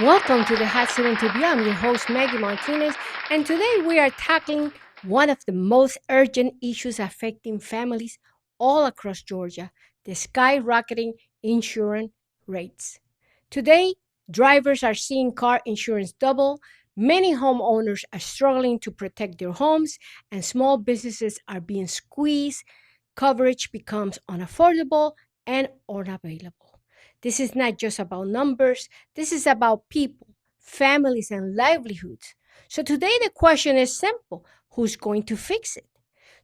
Welcome to the Hot Seat Interview. I'm your host, Maggy Martinez, and today we are tackling one of the most urgent issues affecting families all across Georgia, the skyrocketing insurance rates. Today, drivers are seeing car insurance double, many homeowners are struggling to protect their homes, and small businesses are being squeezed. Coverage becomes unaffordable and unavailable. This is not just about numbers, this is about people, families, and livelihoods. So today the question is simple: who's going to fix it?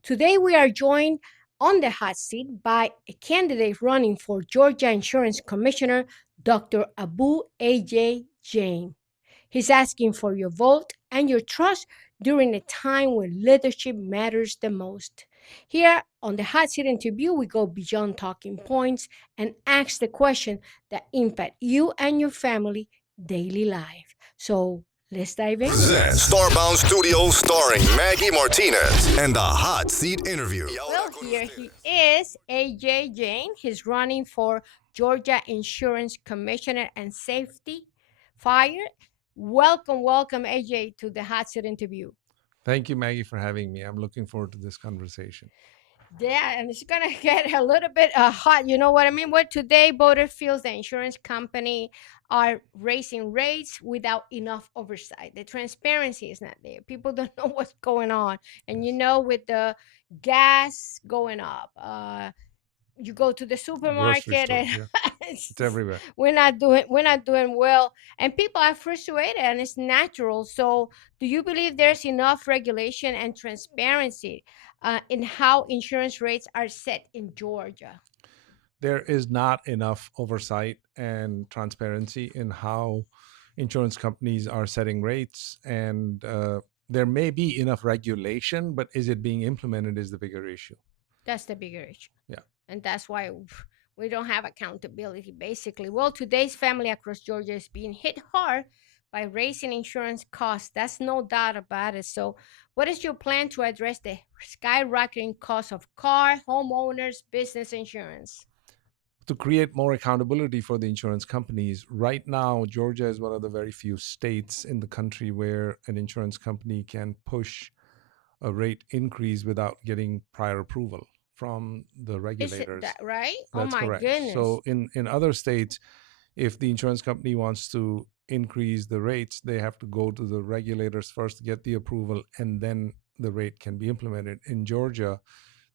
Today we are joined on the hot seat by a candidate running for Georgia Insurance Commissioner, Dr. Abu A.J. Jain. He's asking for your vote and your trust during a time when leadership matters the most. Here on the Hot Seat Interview, we go beyond talking points and ask the question that impact you and your family daily life. So let's dive in. Present Starbound Studios starring Maggie Martinez and the Hot Seat Interview. Well, here he is, AJ Jain. He's running for Georgia Insurance Commissioner and Safety Fire. Welcome, AJ, to the Hot Seat Interview. Thank you, Maggie, for having me. I'm looking forward to this conversation. Yeah, and it's gonna get a little bit hot. You know what I mean? What today, Boulder feels the insurance company are raising rates without enough oversight. The transparency is not there. People don't know what's going on, and with the gas going up, you go to the Grocery supermarket store, and yeah, it's it's everywhere. we're not doing well, and people are frustrated, and it's natural. So do you believe there's enough regulation and transparency in how insurance rates are set in Georgia? There is not enough oversight and transparency in how insurance companies are setting rates, and there may be enough regulation, but is it being implemented is the bigger issue. That's the bigger issue. Yeah. And that's why we don't have accountability, basically. Well, today's family across Georgia is being hit hard by raising insurance costs. That's no doubt about it. So, what is your plan to address the skyrocketing cost of car, homeowners, business insurance? To create more accountability for the insurance companies, right now, Georgia is one of the very few states in the country where an insurance company can push a rate increase without getting prior approval from the Is it regulators. that right? Oh That's my correct. goodness. So in other states, if the insurance company wants to increase the rates, they have to go to the regulators first to get the approval, and then the rate can be implemented. In Georgia,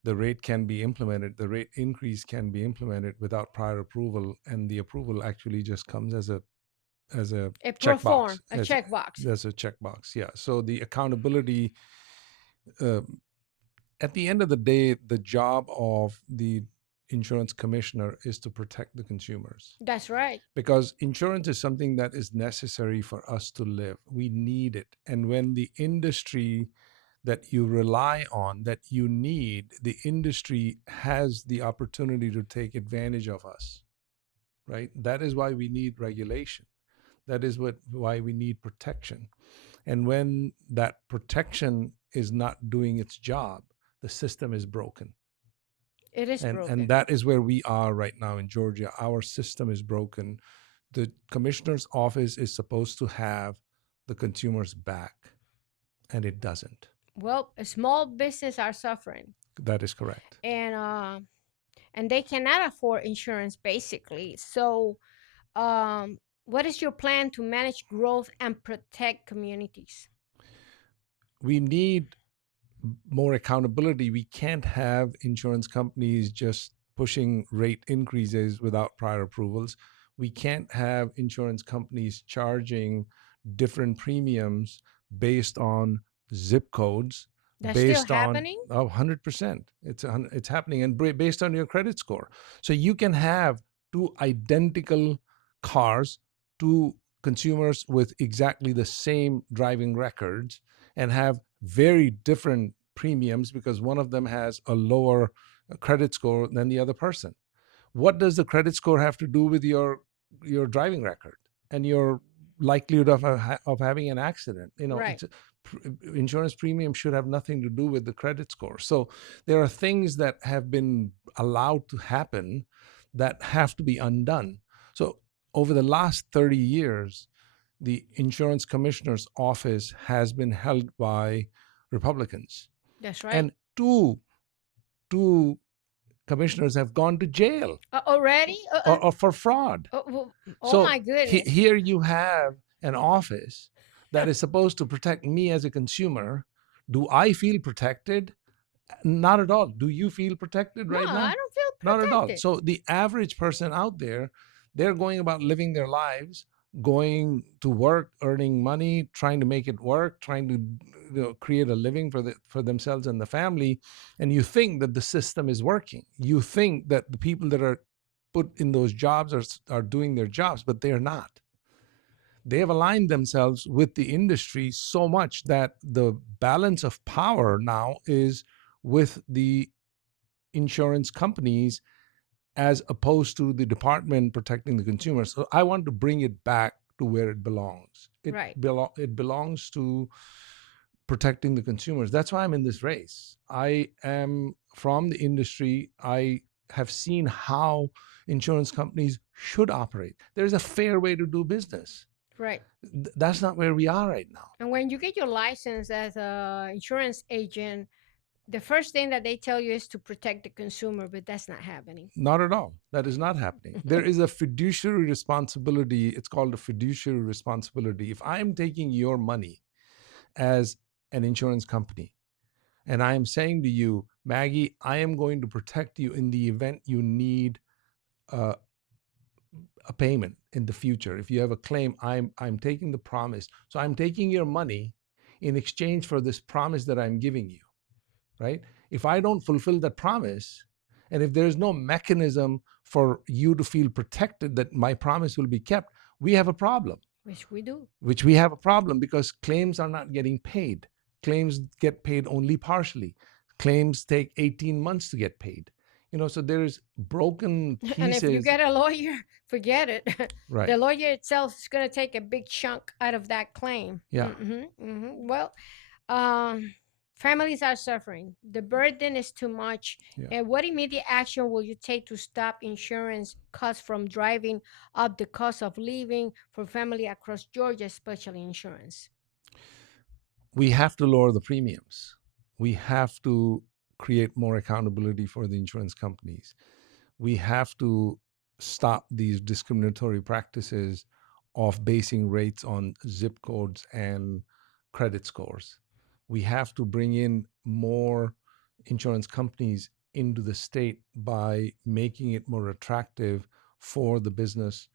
the rate can be implemented, the rate increase can be implemented without prior approval, and the approval actually just comes as a A checkbox. perform, a checkbox. As a checkbox, yeah. So the accountability, uh, at the end of the day, the job of the insurance commissioner is to protect the consumers, That's right. because insurance is something that is necessary for us to live. We need it. And when the industry that you rely on, that you need, the industry has the opportunity to take advantage of us, right? That is why we need regulation. That is why we need protection. And when that protection is not doing its job, the system is broken. It is And broken. that is where we are right now in Georgia. Our system is broken. The commissioner's office is supposed to have the consumer's back, and it doesn't. Well, a small business are suffering. That is correct. And they cannot afford insurance, basically. So what is your plan to manage growth and protect communities? We need more accountability. We can't have insurance companies just pushing rate increases without prior approvals. We can't have insurance companies charging different premiums based on zip codes, That's still based on happening. 100%. It's happening, and based on your credit score. So you can have two identical cars, two consumers with exactly the same driving records, and have very different premiums because one of them has a lower credit score than the other person. What does the credit score have to do with your driving record and your likelihood of having an accident? Right. Insurance premium should have nothing to do with the credit score. So there are things that have been allowed to happen that have to be undone. So over the last 30 years, the insurance commissioner's office has been held by Republicans, That's right. and two commissioners have gone to jail Already? or for fraud. Oh So my goodness. here you have an office that is supposed to protect me as a consumer. Do I feel protected? Not at all. Do you feel protected No, right I now? don't feel Not at all. protected. So the average person out there, they're going about living their lives, going to work, earning money, trying to make it work, trying to create a living for themselves and the family. And you think that the system is working. You think that the people that are put in those jobs are doing their jobs, but they're not. They have aligned themselves with the industry so much that the balance of power now is with the insurance companies as opposed to the department protecting the consumer. So I want to bring it back to where it belongs. Right. It belongs to protecting the consumers. That's why I'm in this race. I am from the industry. I have seen how insurance companies should operate. There's a fair way to do business. Right. That's not where we are right now. And when you get your license as a insurance agent, the first thing that they tell you is to protect the consumer, but that's not happening. Not at all. That is not happening. There is a fiduciary responsibility. It's called a fiduciary responsibility. If I'm taking your money as an insurance company and I am saying to you, Maggie, I am going to protect you in the event you need uh, a payment in the future. If you have a claim, I'm taking the promise. So I'm taking your money in exchange for this promise that I'm giving you, right? If I don't fulfill that promise, and if there's no mechanism for you to feel protected that my promise will be kept, we have a problem. Which we do. Which we have a problem because claims are not getting paid. Claims get paid only partially. Claims take 18 months to get paid. So there's broken And if you pieces. get a lawyer, forget it. Right. The lawyer itself is going to take a big chunk out of that claim. Yeah. Well, families are suffering. The burden is too much. Yeah. And what immediate action will you take to stop insurance costs from driving up the cost of living for family across Georgia, especially insurance? We have to lower the premiums. We have to create more accountability for the insurance companies. We have to stop these discriminatory practices of basing rates on zip codes and credit scores. We have to bring in more insurance companies into the state by making it more attractive for the business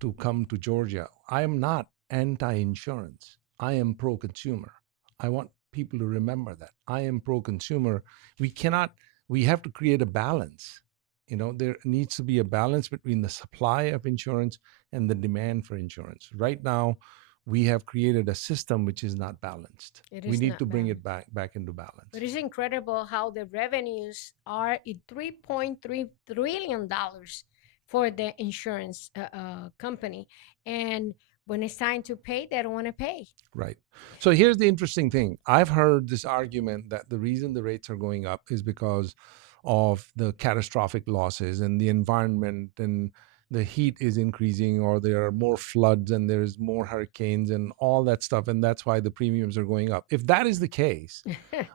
to come to Georgia. I am not anti insurance, I am pro consumer. I want people to remember that. I am pro consumer. We have to create a balance. There needs to be a balance between the supply of insurance and the demand for insurance. Right now, we have created a system which is not balanced. We need to bring it back into balance. But it's incredible how the revenues are at $3.3 trillion for the insurance company. And when it's time to pay, they don't want to pay. Right. So here's the interesting thing. I've heard this argument that the reason the rates are going up is because of the catastrophic losses and the environment, and the heat is increasing, or there are more floods and there's more hurricanes and all that stuff, and that's why the premiums are going up. If that is the case,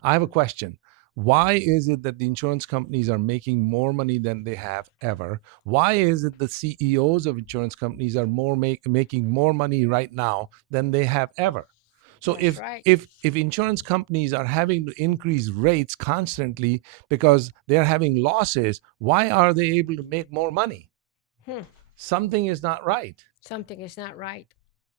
I have a question. Why is it that the insurance companies are making more money than they have ever? Why is it the CEOs of insurance companies are making more money right now than they have ever? So That's right. if insurance companies are having to increase rates constantly because they're having losses, why are they able to make more money? Something is not right. Something is not right.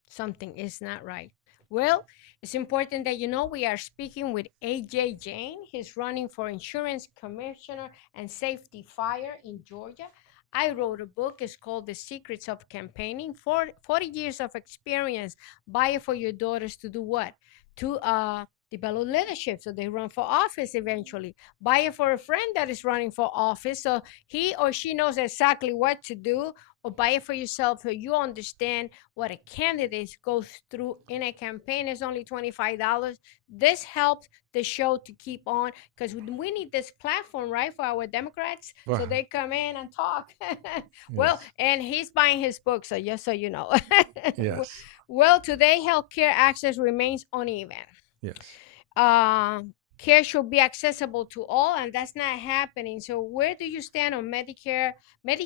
Something is not right. Well, it's important that you know we are speaking with AJ Jain. He's running for insurance commissioner and safety fire in Georgia. I wrote a book. It's called The Secrets of Campaigning. 40 years of experience. Buy it for your daughters to do what? To develop leadership so they run for office eventually. Buy it for a friend that is running for office so he or she knows exactly what to do, or buy it for yourself so you understand what a candidate goes through in a campaign. Is only $25. This helps the show to keep on because we need this platform, right, for our Democrats so Well, they come in and talk. Well, yes, and he's buying his book, so just so you know. yes, Well, today healthcare access remains uneven. yes. uh, Care should be accessible to all, and that's not happening. So, where do you stand on Medicaid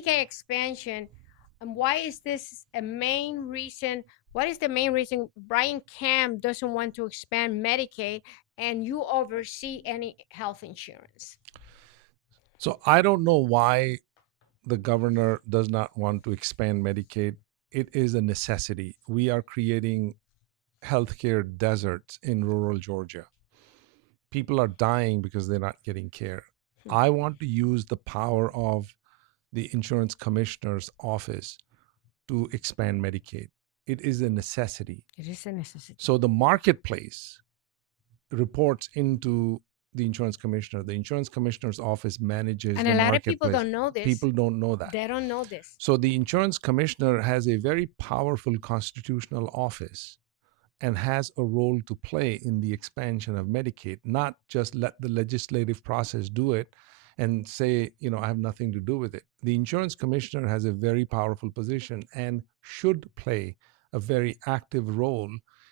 expansion, and why is this a main reason? What is the main reason Brian Kemp doesn't want to expand Medicaid, and you oversee any health insurance? So I don't know why the governor does not want to expand Medicaid. It is a necessity. We are creating healthcare deserts in rural Georgia. People are dying because they're not getting care. Hmm. I want to use the power of the insurance commissioner's office to expand Medicaid. It is a necessity. It is a necessity. So the marketplace reports into the insurance commissioner. The insurance commissioner's office manages And the a lot of people marketplace. don't know this. People don't know that. They don't know this. So the insurance commissioner has a very powerful constitutional office and has a role to play in the expansion of Medicaid, not just let the legislative process do it and say, I have nothing to do with it. The insurance commissioner has a very powerful position and should play a very active role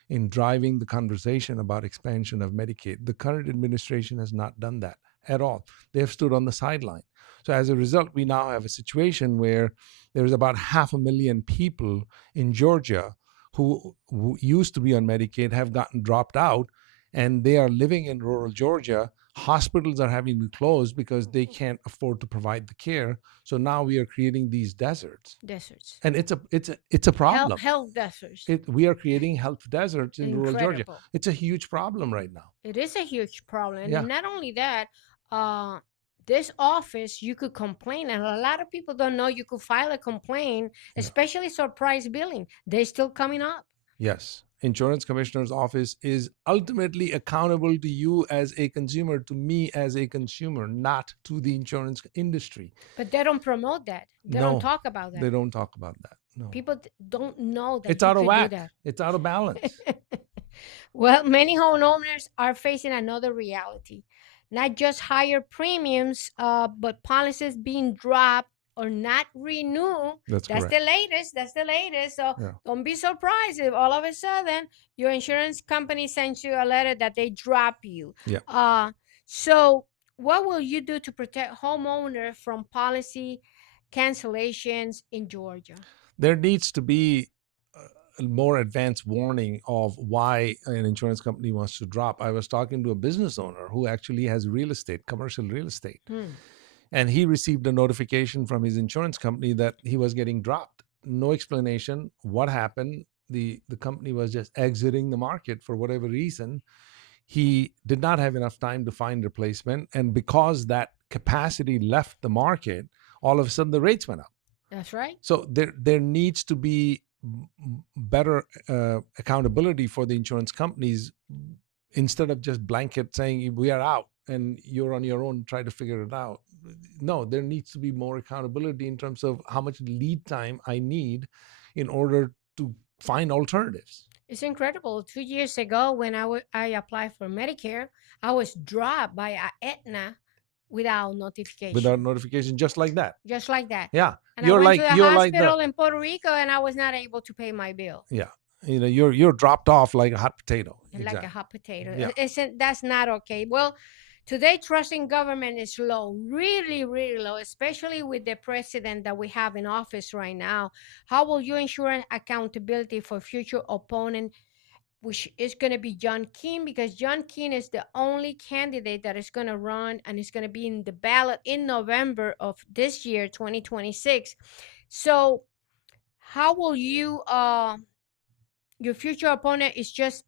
in driving the conversation about expansion of Medicaid. The current administration has not done that at all. They have stood on the sideline. So as a result, we now have a situation where there's about 500,000 people in Georgia who used to be on Medicaid have gotten dropped out, and they are living in rural Georgia. Hospitals are having to close because they can't afford to provide the care. So now we are creating these deserts, Deserts. and it's a problem. Health deserts. We are creating health deserts in rural Georgia. Incredible. It's a huge problem right now. It is a huge problem. Yeah. And not only that, uh, this office, you could complain. And a lot of people don't know you could file a complaint, Yeah. especially surprise billing. They're still coming up. Yes. Insurance commissioner's office is ultimately accountable to you as a consumer, to me as a consumer, not to the insurance industry. But they don't promote that. They No, don't talk about that. They don't talk about that. No. People don't know that It's you out of could whack. do that. It's out of balance. Well, many homeowners are facing another reality. Not just higher premiums, but policies being dropped or not renewed. That's That's correct. the latest. That's the latest. So Yeah. don't be surprised if all of a sudden your insurance company sends you a letter that they drop you. Yeah. So what will you do to protect homeowners from policy cancellations in Georgia? There needs to be a more advanced warning of why an insurance company wants to drop. I was talking to a business owner who actually has real estate, commercial real estate. And he received a notification from his insurance company that he was getting dropped. No explanation what happened. The company was just exiting the market for whatever reason. He did not have enough time to find replacement. And because that capacity left the market, all of a sudden the rates went up. That's right. So there needs to be better accountability for the insurance companies instead of just blanket saying we are out and you're on your own, try to figure it out. No, there needs to be more accountability in terms of how much lead time I need in order to find alternatives. It's incredible. 2 years ago, when I applied for Medicare, I was dropped by Aetna without notification. Without notification, just like that. Just like that. Yeah. And I went to the hospital in Puerto Rico, and I was not able to pay my bill. Yeah. You're dropped off like a hot potato. Like a hot potato. Yeah. That's not okay. Well, today, trust in government is low, really, really low, especially with the president that we have in office right now. How will you ensure accountability for future opponent, which is going to be John Keane, because John Keane is the only candidate that is going to run and is going to be in the ballot in November of this year, 2026. So how will you, your future opponent is just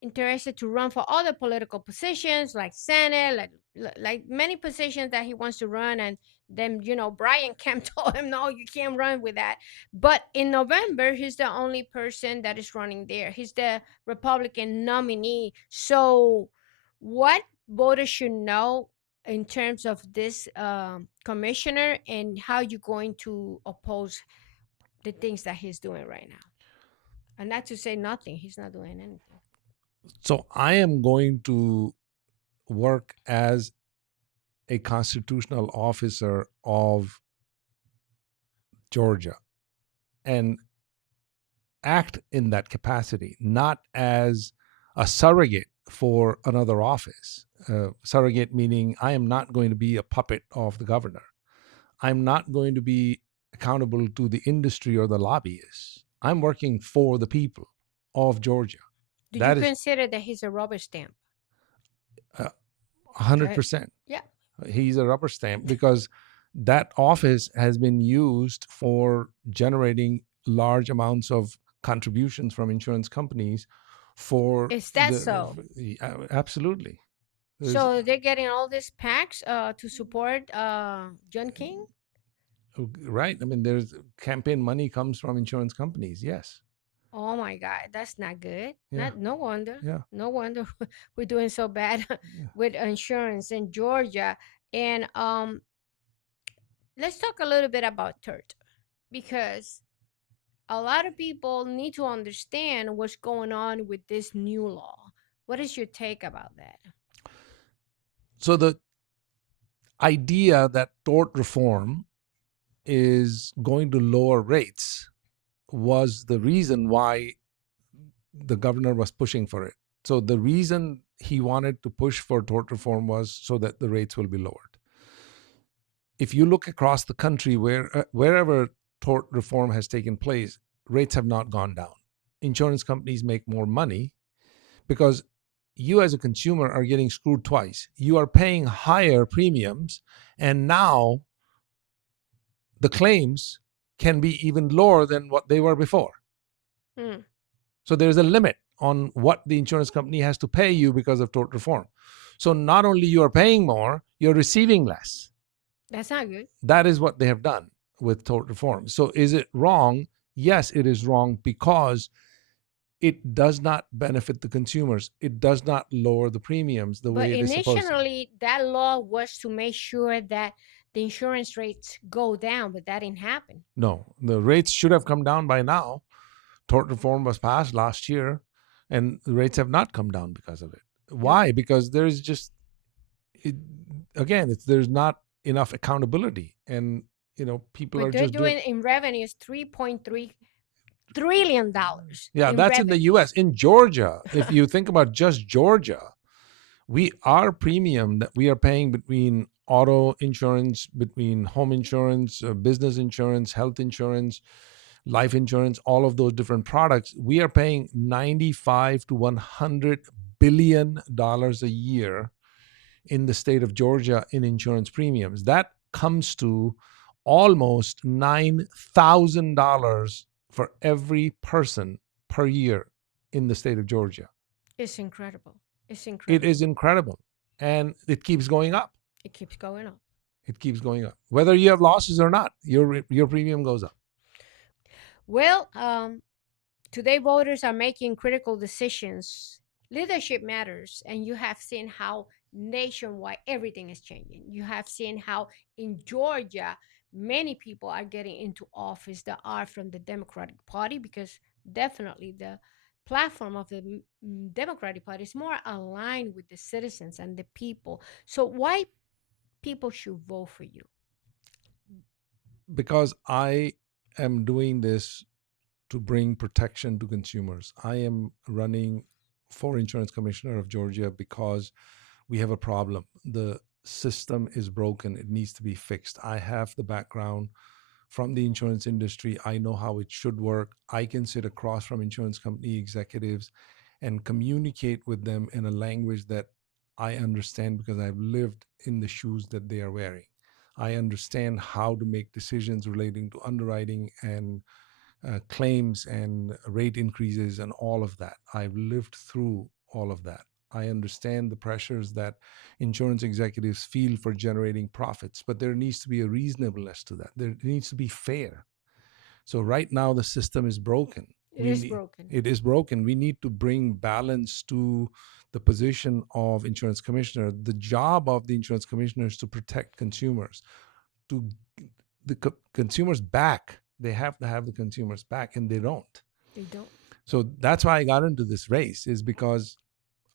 interested to run for other political positions like Senate, like many positions that he wants to run, and then Brian Kemp told him, no, you can't run with that. But in November, he's the only person that is running there. He's the Republican nominee. So what voters should know, in terms of this commissioner and how you're going to oppose the things that he's doing right now. And not to say nothing, he's not doing anything. So I am going to work as a constitutional officer of Georgia and act in that capacity, not as a surrogate for another office. Surrogate meaning I am not going to be a puppet of the governor. I'm not going to be accountable to the industry or the lobbyists. I'm working for the people of Georgia. Do you That is consider that he's a rubber stamp? uh, Okay. 100%. Yeah. He's a rubber stamp because that office has been used for generating large amounts of contributions from insurance companies for Is that the so? absolutely. There's So they're getting all these packs to support John King? right. I mean, there's campaign money comes from insurance companies. Yes. Oh my God, that's not good. Yeah. Not no wonder. Yeah. No wonder we're doing so bad Yeah. with insurance in Georgia. And let's talk a little bit about TERT because a lot of people need to understand what's going on with this new law. What is your take about that? So the idea that tort reform is going to lower rates was the reason why the governor was pushing for it. So the reason he wanted to push for tort reform was so that the rates will be lowered. If you look across the country, wherever tort reform has taken place, rates have not gone down. Insurance companies make more money because you as a consumer are getting screwed twice. You are paying higher premiums, and now the claims can be even lower than what they were before. Hmm, So there's a limit on what the insurance company has to pay you because of tort reform. So not only you are paying more, you're receiving less. that's not good. That is what they have done with tort reform. So is it wrong? Yes, it is wrong because it does not benefit the consumers. It does not lower the premiums the But way it is supposed to. initially, that law was to make sure that the insurance rates go down, but that didn't happen. No, the rates should have come down by now. Tort reform was passed last year, and the rates have not come down because of it. Yep. Why? Because there's just, it, again, there's not enough accountability, and people But are they're just doing. doing in revenues $3.3 trillion Yeah, in that's in the U.S. revenues. In Georgia, if you think about just Georgia, our premium that we are paying between auto insurance, between home insurance, business insurance, health insurance, life insurance, all of those different products, we are paying 95 to 100 billion dollars a year in the state of Georgia in insurance premiums. That comes to almost $9,000 for every person per year in the state of Georgia. It's incredible. It's It incredible. is incredible. And it keeps going up. It keeps going up. It keeps going up. Whether you have losses or not, your premium goes up. Well, today voters are making critical decisions. Leadership matters, and you have seen how nationwide everything is changing. You have seen how in Georgia many people are getting into office that are from the Democratic Party because definitely the platform of the Democratic Party is more aligned with the citizens and the people. So why people should vote for you? Because I am doing this to bring protection to consumers. I am running for insurance commissioner of Georgia because we have a problem. The system is broken. It needs to be fixed. I have the background from the insurance industry. I know how it should work. I can sit across from insurance company executives and communicate with them in a language that I understand because I've lived in the shoes that they are wearing. I understand how to make decisions relating to underwriting and claims and rate increases and all of that. I've lived through all of that. I understand the pressures that insurance executives feel for generating profits, but there needs to be a reasonableness to that. There needs to be fair. So right now the system is broken. It is broken. It is broken. We need to bring balance to the position of insurance commissioner. The job of the insurance commissioner is to protect consumers, to the consumers back. They have to have the consumers back, and they don't. They don't. So that's why I got into this race, is because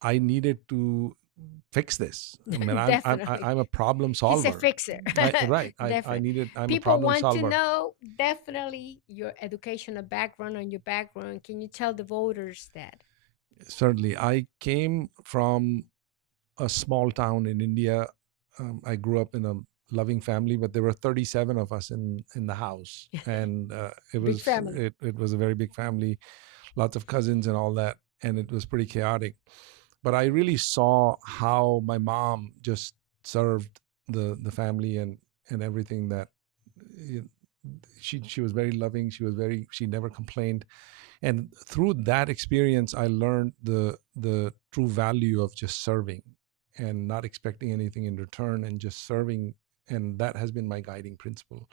I needed to fix this. I mean, Definitely. I'm a problem He's a solver. fixer. Right. Definitely. I'm a People problem want to solver. know definitely your educational background and your background. Can you tell the voters that? Certainly, I came from a small town in India. I grew up in a loving family, but there were 37 of us in the house, and Big family. it was a very big family, lots of cousins and all that, and it was pretty chaotic. But I really saw how my mom just served the family and everything that you she was very loving. She never complained, and through that experience I learned the true value of just serving and not expecting anything in return and just serving, and that has been my guiding principle.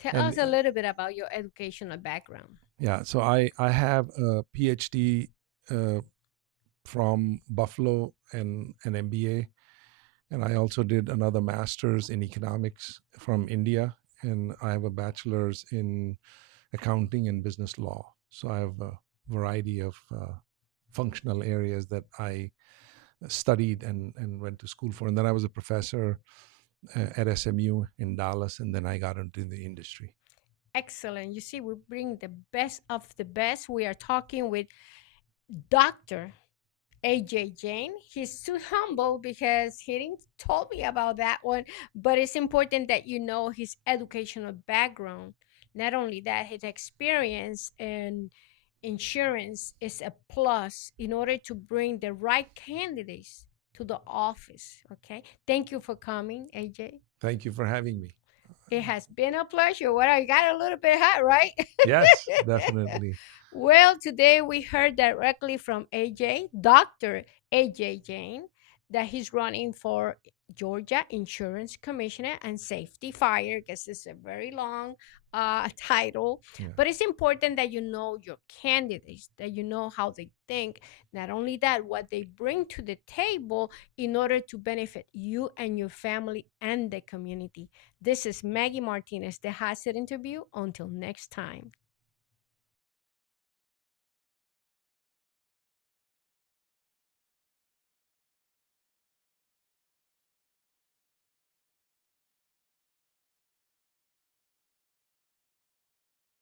Tell And us a little bit about your educational background. yeah, so I have a PhD uh, from Buffalo and an MBA, and I also did another master's in economics from India, and I have a bachelor's in accounting and business law. So I have a variety of functional areas that I studied and went to school for. And then I was a professor at SMU in Dallas, and then I got into the industry. Excellent. You see, we bring the best of the best. We are talking with Dr. AJ Jain. He's too humble because he didn't told me about that one, but it's important that you know his educational background. Not only that, his experience in insurance is a plus in order to bring the right candidates to the office. Okay. Thank you for coming, AJ. Thank you for having me. It has been a pleasure. Well, I got a little bit hot, right? Yes, definitely. Well, today we heard directly from AJ, Dr. AJ Jain, that he's running for Georgia Insurance Commissioner and Safety Fire, because it's a very long title. Yeah. But it's important that you know your candidates, that you know how they think. Not only that, what they bring to the table in order to benefit you and your family and the community. This is Maggie Martinez, the Hazard Interview. Until next time.